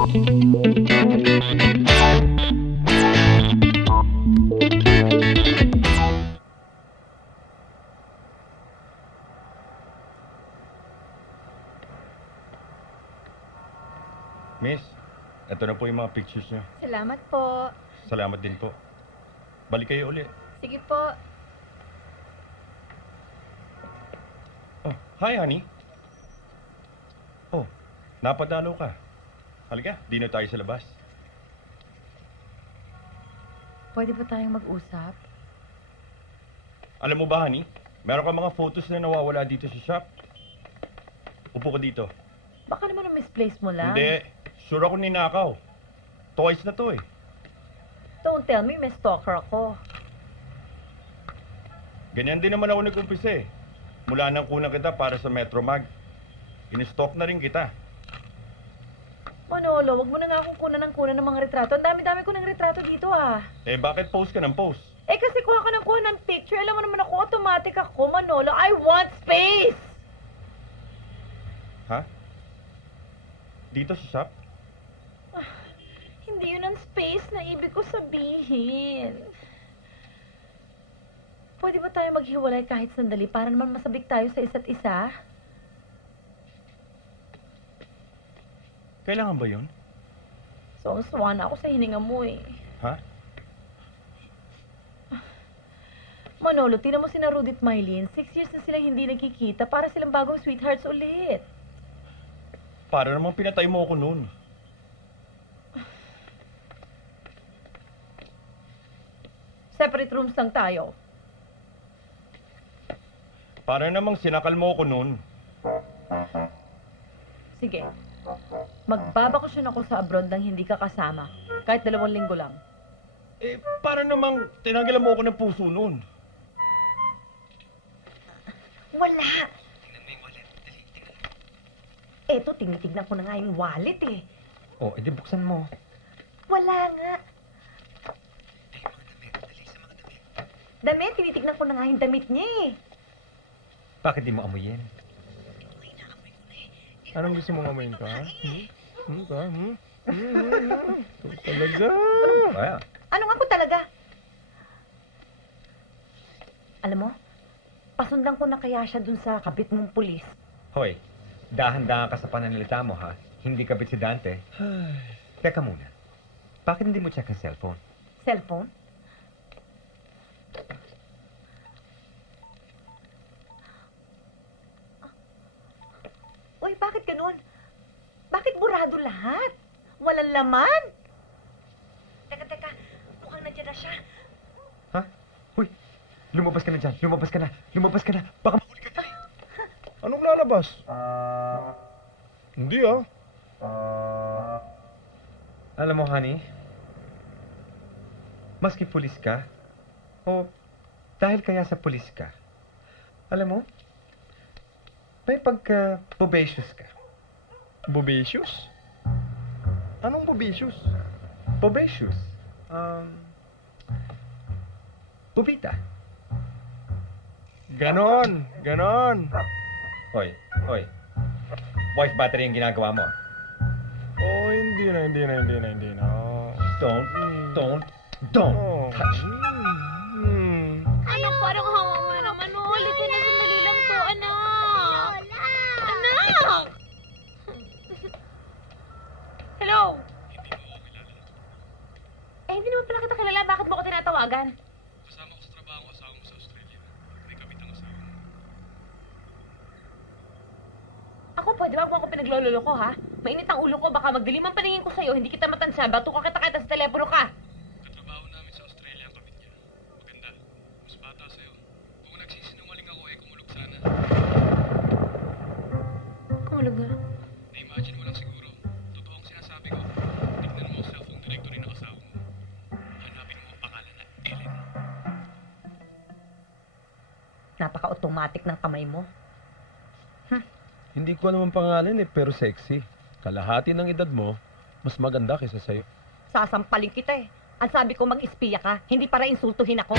Miss, ito na po yung mga pictures niyo. Salamat po. Salamat din po. Balik kayo uli. Sige po. Oh, hi, honey. Oh, napadalo ka. Halika, dino tayo sa labas. Pwede ba tayong mag-usap? Alam mo ba, honey? Meron ka mga photos na nawawala dito sa shop. Upo ka dito. Baka naman na-misplace mo lang. Hindi. Sure ako ninakaw. Toys na to eh. Don't tell me may stalker ako. Ganyan din naman ako nag-umpisa eh. Mula nang kunan kita para sa Metromag. In-stock na rin kita. Manolo, wag mo na nga akong kunan ng mga retrato. Ang dami-dami ko ng retrato dito ah. Eh bakit post ka ng post? Eh kasi kuha ka ng picture. Alam mo naman ako, automatic ako, Manolo. I want space! Ha? Dito sa shop? Hindi yun ang space na ibig ko sabihin. Pwede ba tayo maghiwalay kahit sandali para naman masabik tayo sa isa't isa? Kailangan ba yun? Sawang-sawa na ako sa hininga mo eh. Ha? Manolo, tinan mo sina Rudy at Mylene. 6 years na silang hindi nagkikita para silang bagong sweethearts ulit. Para namang pinatay mo ako noon. Separate rooms lang tayo. Para namang sinakal mo ako noon. Sige. Magbabakasyon ako sa abroad nang hindi ka kasama. Kahit 2 linggo lang. Eh, para namang tinanggalan mo ako ng puso noon. Wala. Tingnan mo yung wallet. Dali, tingnan. Eto, tinitignan ko na nga yung wallet eh. Oh, edi buksan mo. Wala nga. Eh, mga damit. Dali sa mga damit. Damit, tinitignan ko na nga yung damit niya eh. Bakit di mo amuyin? Anong gusto mong amuyin ka? Talaga? Kaya. Ano nga ko talaga? Alam mo, pasundan ko na kaya siya dun sa kabit mong pulis. Hoy, dahan-dahan ka sa pananalita mo, ha? Hindi kabit si Dante. Teka muna. Bakit hindi mo check ang cellphone? Cellphone? Uy, bakit ganun? Bakit burado lahat? Walang laman? Teka, mukhang nandiyan na siya. Ha? Uy, lumabas ka na dyan. Lumabas ka na. Lumabas ka na. Baka mahuli ka. Anong lalabas? Hindi ah. Alam mo, honey, maski pulis ka, o dahil kaya sa pulis ka, alam mo, may pagka-bobacious ka. Bobacious? Anong bobacious? Bobacious? Bubita. Ganon. Hoy. Wife battery yung ginagawa mo. Oh, hindi na. Don't Oh. touch. Anak, parang hawa mo na naman. Ulit ko na sandali lang to, anak. Anak! Hello? Hindi naman pala kita kilala. Bakit mo ko tinatawagan? Kasama ko sa trabaho ang asawa mo sa Australia. May kabit ang asawa mo. Ako, pwede wag mo ako pinaglololo ko, ha? Mainit ang ulo ko. Baka magdilim ang paningin ko sa'yo. Hindi kita matansya. Bato ka kita sa telepono ka. Katrabaho namin sa Australia ang kabit niya. Maganda. Mas bata sa'yo. Kung nagsisinungaling ako, kumulog sana. Kumulog na. Na-imagine mo lang siguro. Totoo ang sinasabi ko. Tignan mo ang cellphone directory ng asawa mo. Hanapin mo ang pangalan na Ellen. Napaka-automatic ng kamay mo. Hindi ko naman pangalan pero sexy. Kalahati ng edad mo, mas maganda kaysa sa'yo. Sasampalin kita eh. Ang sabi ko mag-espiya ka, hindi para insultuhin ako.